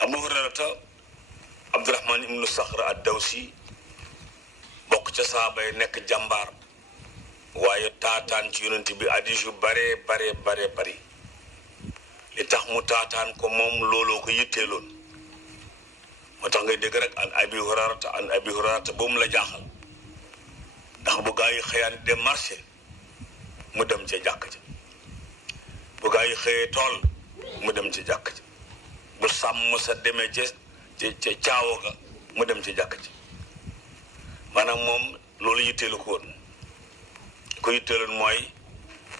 Abu Hurayrata Abdurahman ibnu Saxr ad-Dawsi bokk ca saaba yi nekk jàmbaar waaye taataan ci yonent bi hadiis yu bare bari li tax mu taataan ko moom looloo ko yitteeloon moo tax ngay dégg rek an abi hurayrata ba mu la jaaxal ndax bu gaa yi xëyaan dem marché mu dem ca jàkk ja bu gaa yi xëyee tool mu dem ca jàkk ja bu sàmm sa demee ca caawo ga mu dem ca jàkk ja maanaam moom loolu yitteelu ko woon ko yitteeloon mooy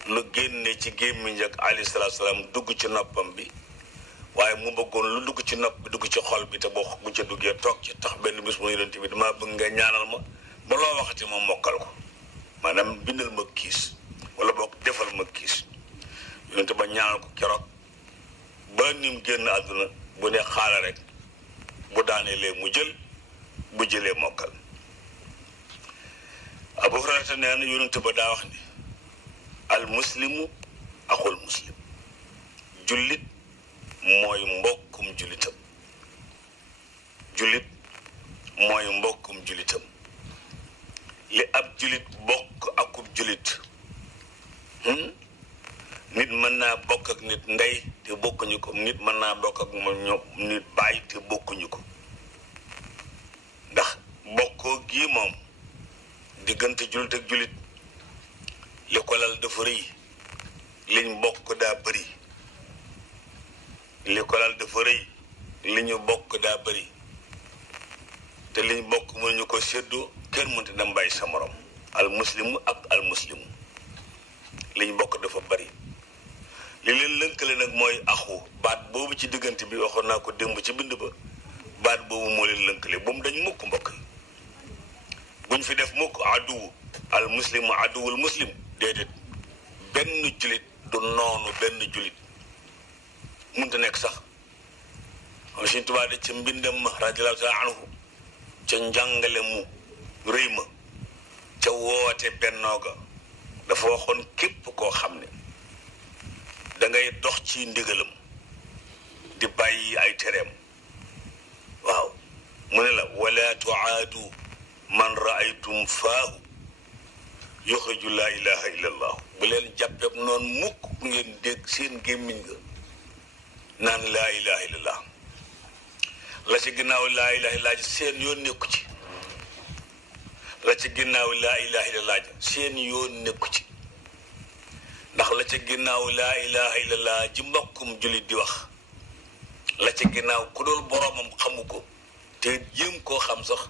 lu génne ci gémmiñ ak alayhi salaatu salaam dugg ci noppam bi waaye mu bëggoon lu dugg ci nopp bi dugg ci xol bi te boo bu ca duggee toog ci tax benn bis mu yonent bi damaa bëgg nga ñaanal ma ba loo waxati ma mokkal ko maanaam bindal ma kiis wala boog defal ma kiis yonent ba ñaanal ko keroog ba nim génn àdduna bu ne xaala rek bu daaneelee mu jël bu jëlee mokkal Abu Hurayra nee na yonent ba daa wax ni al muslimu axul muslim jullit mooy mbokkum jullitam jullit mooy mbokkum jullitam li ab jullit bokk akub jullit nit mën naa bokk ak nit ndey te bokkuñu ko nit mën naa bokk ak moom nit baay te bokkuñu ko ndax bokkoo gii moom diggante jullit ak jullit li ko lal dafa rëy liñ bokk daa bëri li ko lal dafa rëy li ñu bokk daa bëri te liñ bokk mënuñu ko séddoo kenn mënta dem bàyyi sa morom al muslimu ak al muslimu liñ bokk dafa bëri li leen lënkale nag mooy axu baat boobu ci diggante bi waxoon naa ko démb ci bind ba baat boobu moo leen lënkale bu mu dañ mukk mbokk yi buñ fi def mukk aduwu al muslimu aduwul muslim déedéet benn julit du noonu benn julit mënta nekk sax am Sëñ Tuubaa de ca mbindam ma radiyallaahu taala anhu ca njàngale mu rëy ma ca woote bennoo ga dafa waxoon képp koo xam ne dangay dox ci ndigalam di bàyyi ay tereem waaw mu ne la wala tuaadu man raaytum faahu yuxriju laa ilaha illa allah bu leen jàppeeb noonu mukk ngeen dégg seen gémmiñ ga naan laa ilaha illa allah la ci ginnaaw laa ilaha illa allah seen yoon nekku ci la ci ginnaaw laa ilaha illa allah seen yoon nekku ci ndax la ca ginnaaw laa ilaha illa allah ji mbokkum jullit di wax la ca ginnaaw ku dool boromam xamu ko te jéem koo xam sax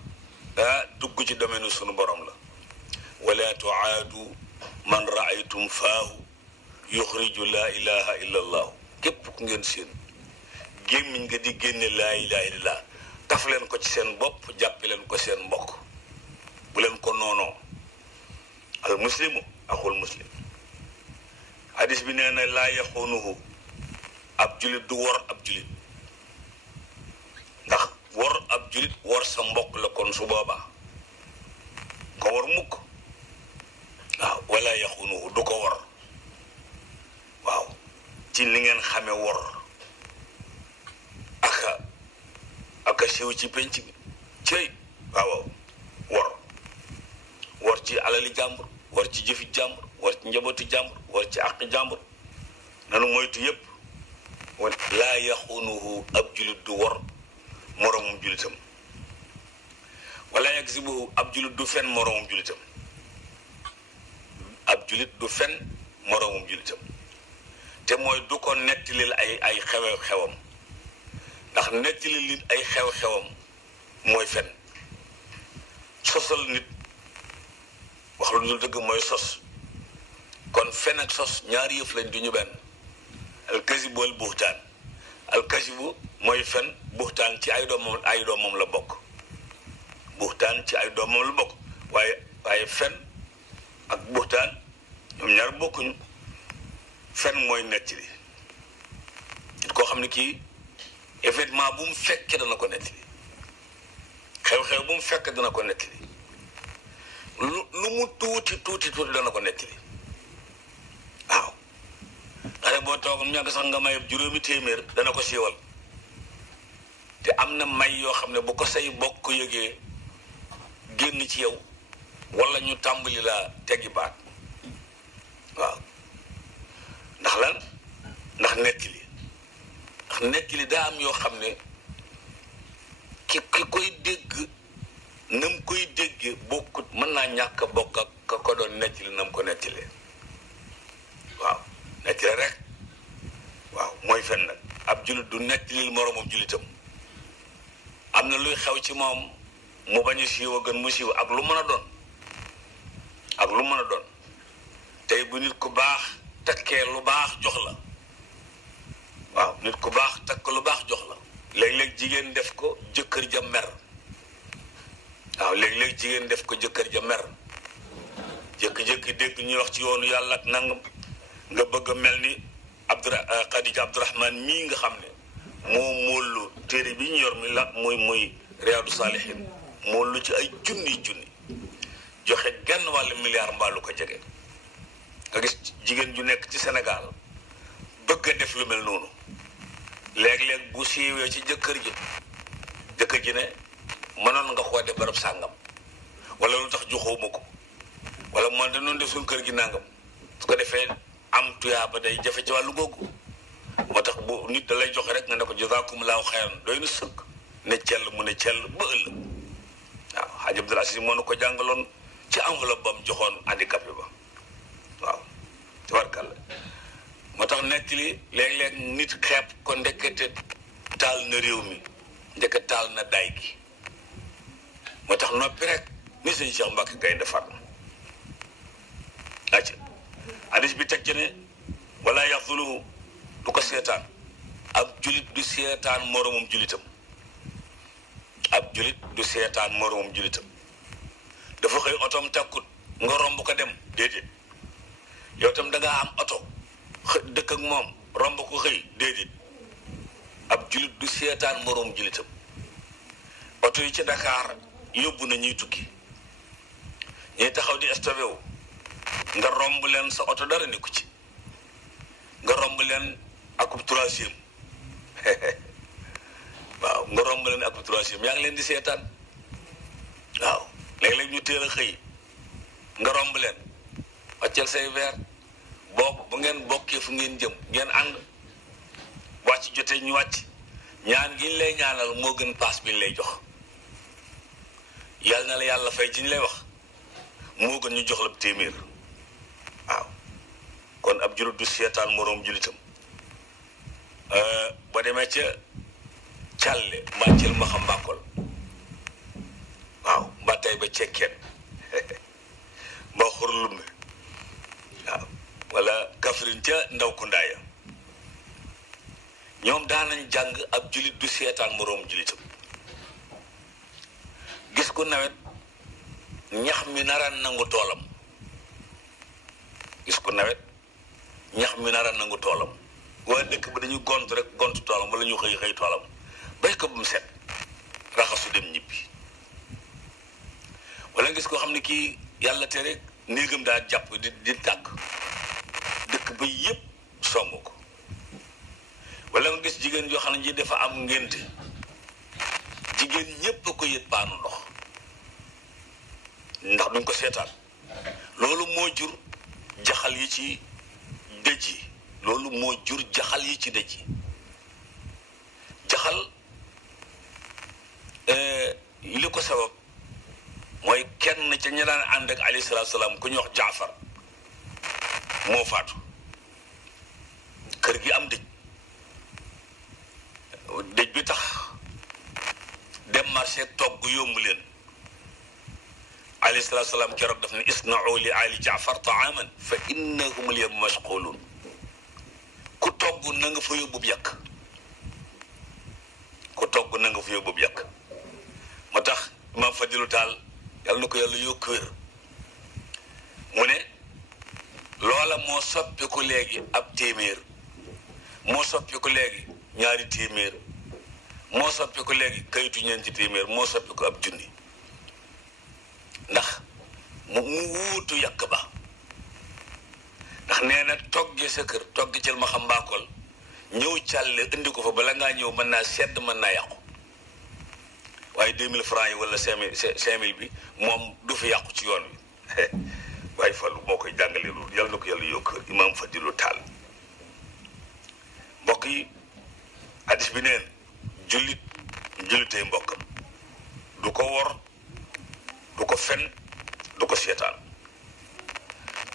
dugg ci domaine sunu borom la wala tuaadu man raaytum faahu yuxriju laa ilaha illa allah képp ku ngeen seen gémmiñ nga di génne laa ilaha illa allah taf leen ko ci seen bopp jàppi leen ko seen mbokk bu leen ko noonoo al muslimu axul muslim hadis bi nee na laa yaxunuhu ab julit du wor ab julit ndax wor ab julit wor sa mbokk la kon su boobaa ko wor mukk waaw wala yaxunuhu du ko wor waaw ci li ngeen xame wor aka siiw ci penc bi cëy waaw wor ci alali jàmbur war ci jëfi jàmbur war ci njabootu jàmbur war ci àq jàmbur nanu moytu yépp laa yaxunuhu ab julit du wor moroomum julitam wala yaksibuhu ab julit du fen moroomum julitam ab julit du fen moroomum julitam te mooy du ko nettalil ay xew-xewam ndax nettalil nit ay xew-xewam mooy fen sosal nit wax lu dul dëgg mooy sos kon fen ak sos ñaari yëf lañ du ñu benn alkasibu wal buxtaan alkasibu mooy fen buxtaan ci ay doomam la bokk buxtaan ci ay doomam la bokk waaye fen ak buxtaan ñoom ñaar bokkuñu fen mooy nettali nit koo xam ne kii événement bu mu fekkee dana ko nettali xew-xew bu mu fekk dana ko nettali lu mu tuuti dana ko nettali waaw xale boo toogam ñàkk sax nga may juróomi téeméer dana ko siiwal te am na may yoo xam ne bu ko say bokk yëgee génn ci yow wala ñu tàmbali la teggi baat waaw ndax lan ndax nettali daa am yoo xam ne ki koy dégg nam koy dégge bokkut mën naa ñàkk a bokk ak ka ko doon nettali nam ko nettalee waaw nettali rek waaw mooy fen nag ab jullit du nettalil moroomam jullitam am na luy xew ci moom mu bañ a siiw a gën mu siiw ak lu mën a doon tey bu nit ku baax takkee lu baax jox la waaw nit ku baax takk lu baax jox la léeg-léeg jigéen def ko jëkkër ja mer waaw léeg-léeg jigéen def ko jëkkër ja mer jékki-jékki dégg ñuy wax ci yoonu yàlla ak nangam nga bëgg a mel ni Xadija Abdurahman mii nga xam ne moo moolu téere bi ñu yor mi la muy Riyaadu Saalihiin moolu ci ay junni joxe genn wàllu milliard mbaalu ko jege nga gis jigéen ju nekk ci Sénégal bëgg a def lu mel noonu léeg-léeg bu siiwee ci jëkkër ji ne mënoon nga koo def barab sàngam wala lu tax joxewuma ko wala man de noonu def suñu kër gi nangam su ko defee am tuyaaba day jafe ci wàllu googu moo tax bu nit da lay joxe rek nga ne ko jazaakumullahu xayran doy na sëkk ne cell mu ne cell ba ëllëg waaw Hadj Abdoul Aziz moo nu ko jàngaloon ci enveloppe bam joxoon handicapé ba waaw tabarkàlla moo tax nekk li léeg-léeg nit xeeb ko ndekete taal na réew mi ndeke taal na daay gi moo tax noppi rek ni sëñ Cheikh Mbacke Gaynde Fatma acca hadis bi teg ci ne wala yaxzuluhu du ko seetaan ab julit du seetaan moromam julitam dafa xëy otom takkut nga romb ko dem déedéet yow tam da ngaa am oto dëkk ak moom romb ko xëy déedéet ab julit du seetaan moromam julitam oto yi ci Dakar yóbbu na ñuy tukki ñuy taxaw di stoppé wu nga romb leen sa oto dara nekku ci nga romb leen akub troisième waaw nga romb leen akub troisième yaa ngi leen di seetaan waaw léeg-léeg ñu teel a xëy nga romb leen wàccel say verre bu ngeen bokkee fu ngeen jëm ngeen ànd wàcc jotee ñu wàcc ñaan gi ñu lay ñaanal moo gën paas bi ñu lay jox yàlla na la yàlla fay ci ñu lay wax moo gën ñu jox la téeméer waaw kon ab julit du seetaan moroom julitam ba demee ca càlle mbàcceel ma xam mbàkkol waaw mbàttay ba cekkeen mbaa xurlumbe waaw wala Kaffrine ca ndaw ku ndaaya ñoom daanañ jàng ab julit du seetaan moroom julitam gis ku nawet ñax mi nara nangu toolam waa dëkk ba dañuy gont rek gont toolam wala ñu xëy toolam bay ko bu mu set raxasu dem ñibbi wala gis koo xam ne kii yàlla te rek néegam daa jàpp di tàkk dëkk ba yépp song ko wala nga gis jigéen yoo xam ne ji dafa am ngénte jigéen ñépp a ko yët paanu ndox ndax duñ ko seetaan loolu moo jur jaxal yi ci dëj yi jaxal li ko sabab mooy kenn ca ña daan ànd ak alayhi salaatu salaam ku ñuy wax Jaafar moo faatu kër gi am dëj bi tax dem marché togg yomb leen alayhi salaatu salaam keroog daf ne isna'u li ali Jaafar ta'aman fa innahum al-yawma mashghulun ku togg na nga fa yóbbu yàq moo tax Imam Fadilu Taal yàlla na ko yàlla yokk wér mu ne loola moo soppiku léegi ab téeméer moo soppiku léegi ñaari téeméer moo soppiku léegi kayitu ñeenti téeméer moo soppiku ab junni ndax mu wuutu yàq ba ndax nee na toggee sa kër togg cël ma xam mbaakool ñëw càlle indi ko fa bala ngaa ñëw mën naa sedd mën naa yàqu waaye 2000 francs yi wala 5000 bi moom du fi yàqu ci yoon wi waaye Fallou moo koy jàngale loolu yàlla na ko yàlla yokk imaam Fadilu Taal. mbokk yi hadis bi neen jullitay mbokkam du ko wor du ko fen du ko seetaan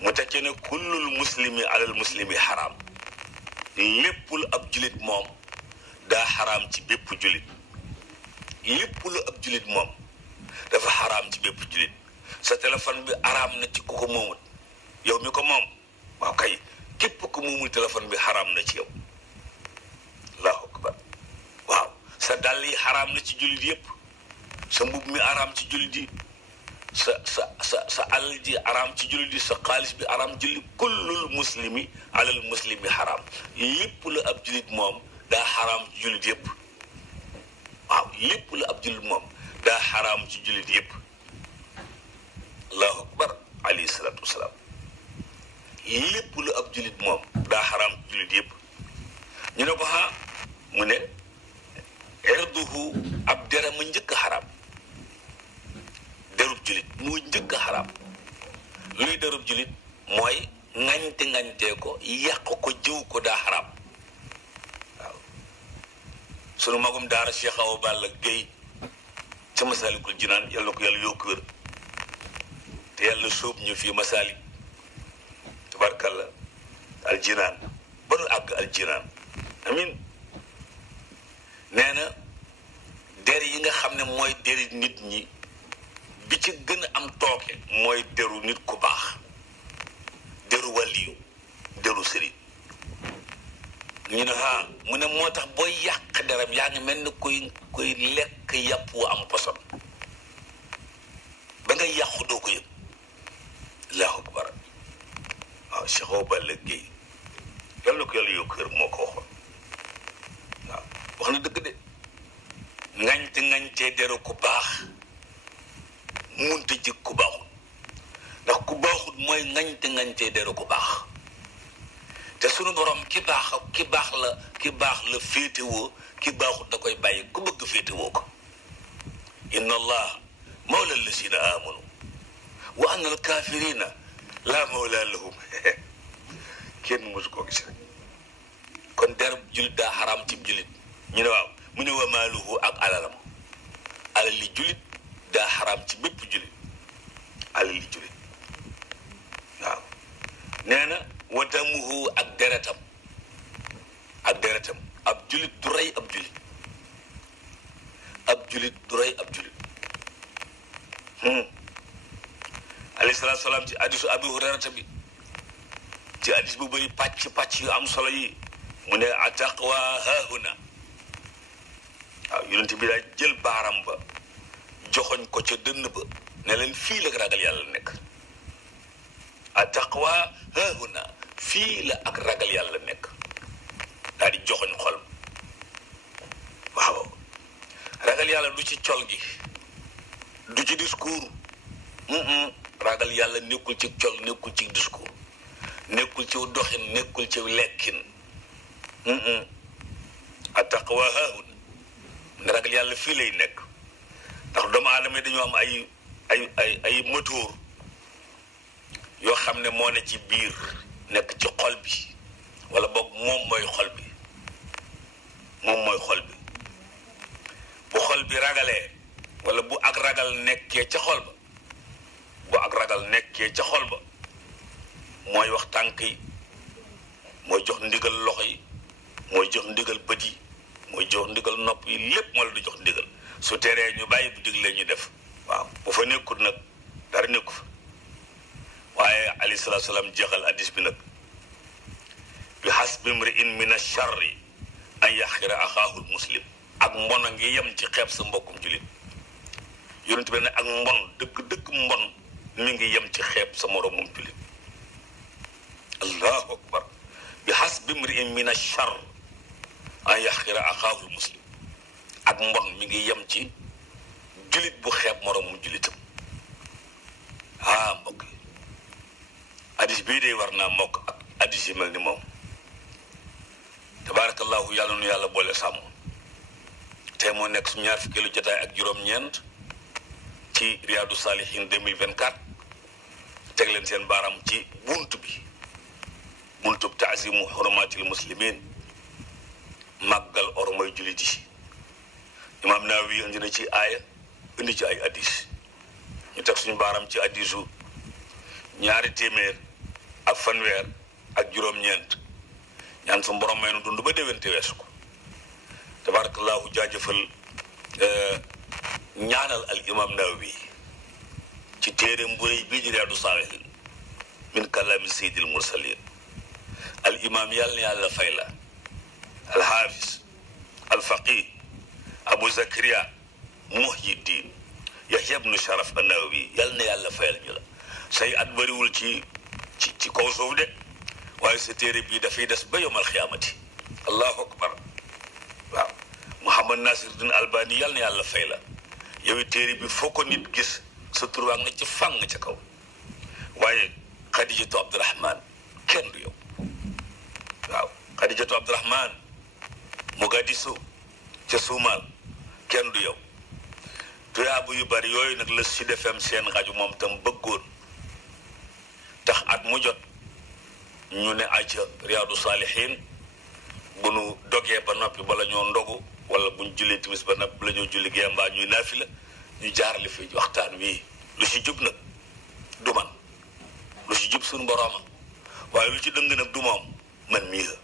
mu tekkee ne kullul muslimi alal muslimi xaraam lépp lu ab jullit moom daa xaraam ci bépp jullit lépp lu ab jullit moom dafa xaraam ci bépp jullit sa téléphone bi xaraam na ci ku ko moomut yow mi ko moom waaw kay képp ku moomul téléphone bi xaraam na ci yow allahu akbar waaw sa dàll yi xaraam na ci jullit yépp sa mbub mi xaraam ci jullit yi sa alal ji xaraam ci jullit yi sa xaalis bi xaraam jullit kullul muslimi alal muslimi xaraam lépp lu ab jullit moom daa xaraam ci jullit yépp waaw lépp lu ab jullit moom daa xaraam ci jullit yépp allahu akbar alayhi salaatu wasalaam lépp lu ab jullit moom daa xaraam ci jullit yépp ñu ne ko mu ne irduhu ab dere mu njëkk a xaraam derub jullit mu njëkk a xaraam luy derub jullit mooy ngañtee ko yàq ko jëw ko daa xaraam waaw sunu magum daara Cheikh Awa Balla Gueye ca Masaalikul Jinaan yàlla na ko yàlla yokku wér te yàlla sóob ñu fii Masaalik tabarkalla aljinaan ba nu àgg aljinaan amin nee na der yi nga xam ne mooy deri nit ñi bi ci gën a am tooke mooy deru nit ku baax deru wàlliyu deru sëriñ ñu ne mu ne moo tax booy yàq deram yaa ngi mel ni kuy lekk yàpp wu am poson ba nga yàqu doo ko yëg allahu akbar waaw Cheikh Awa Balla Gueye yàlla na ko yàlla yokk kër moo ko waxoon waaw wax na dëgg de ngañtee deru ku baax munta jig ku baaxut ndax ku baaxut mooy ngañtee deru ku baax te sunu borom ki baax la féetewoo ki baaxut da koy bàyyi ku bëgg féetewoo ko inna allah mawla allazina amanu wa anna al kafirina laa mawla lahum kenn mosu koo gis rek kon der jullit daa xaraam ci jullit ñu ne waaw mu ne wa maaluhu ak alalam alal li jullit daa xaraam ci bépp jullit alal li jullit waaw nee na wa damuhu ak deretam ab jullit du rey ab jullit du rey ab jullit alayhi salaatu salaam ci hadisu Abi Hurayrata bi ci hadis bu bëri pàcc yu am solo yi mu ne ataqwa haahuna waaw yonent bi daal jël baaram ba joxoñ ko ca dënn ba ne leen fii la ragal yàlla nekk ataqwa haahuna fii la ak ragal yàlla nekk daal di joxoñ xol waaw ragal yàlla du ci col gi du ci discours ragal yàlla nekkul ci col nekkul ci discours nekkul ci doxin nekkul ci lekkin attaqwa haahun ne ragal yàlla fii lay nekk ndax doomu aadama yi dañoo am ay moteur yoo xam ne moo ne ci biir nekk ci xol bi wala boog moom mooy xol bi bu xol bi ragalee wala bu ak ragal nekkee ca xol ba mooy wax tànk yi mooy jox ndigal loxo yi mooy jox ndigal bët yi mooy jox ndigal nopp yi lépp moo la di jox ndigal su teree ñu bàyyi bu diglee ñu def waaw bu fa nekkut nag dara nekku fa waaye alayhi salaatu salaam jeexal addis bi nag bi hasbi imri'in min ash-sharri an yaxira axaahul muslim ak mbon a ngi yem ci xeeb sa mbokkum jullit yonent bi ne ak mbon dëgg mbon mi ngi yem ci xeeb sa moroomum jullit allahu akbar bi hasbi imri'in min ash-sharri an yaxira axaahul muslim ak mbon mi ngi yem ci jullit bu xeeb moroomum jullitam mbokk yi addis bii day war naa mokk ak addis yi mel ni moom tabaarakallahu yàlla nu yàlla boole sàmm te tey moo nekk su ñaar fukkeelu jotaay ak juróom-ñeent ci Riyadou Salihine 2024 teg leen seen baaram ci buntub taazimu xurumatil muslimin màggal ormay jullit yi. Imaam Nawawi indi na ci aaya indi ci ay addis ñu teg suñu baaram ci addisu 200 ak fanweer ak juróom-ñeent ñaan su borom may nu dund ba déwénte weesu ko tabarakallahu jaajëfal ñaanal al imam Nawawi ci téere mburéy bii di Riyadou Salihine min kalaami sayyidil mursalin al imam yàlla na yàlla fay la al hafiz al faqih Abu Zakariya Muhyiddin Yahya ibnu Sharaf an-Nawawi yàlla na yàlla fayal ñu la say at bëriwul ci kaw suuf de waaye sa téere bii dafay des ba yawmal xiyaamati allahu akbar waaw Muhammad Nasiruddin Albani yàlla na yàlla fay la yow téere bi foo ko nit gis sa tur waa nga ci fang ca kaw waaye Xadijatu Abdurahman kenn du yow waaw Xadijatu Abdurahman Mogadishu ca Suumal kenn du yow tuyaabu yu bari yooyu nag la Sud FM seen rajo moom tam bëggoon tax at mu jot ñu ne acca Riyadou Salihine bu nu dogee ba noppi bala ñoo ndogu wala bu ñu jullee timis ba noppi bala ñoo julli gee mbaa ñuy naafila ñu jaarale fi waxtaan wi lu ci jub nag du man lu ci jub suñu borooma waaye lu ci dëng nag du moom man mii la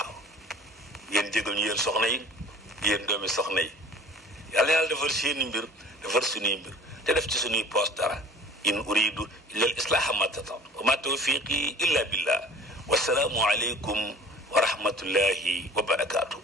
waaw yéen jégal ñu yéen soxna yi yéen doomi soxna yi yàlla defar seeni mbir defar suñuy mbir te def ci suñuy poos dara in uridu illa al islaha ma tata wa ma tawfiqi illa billah wasalaamu aleykum wa rahmatullahi wa barakaatu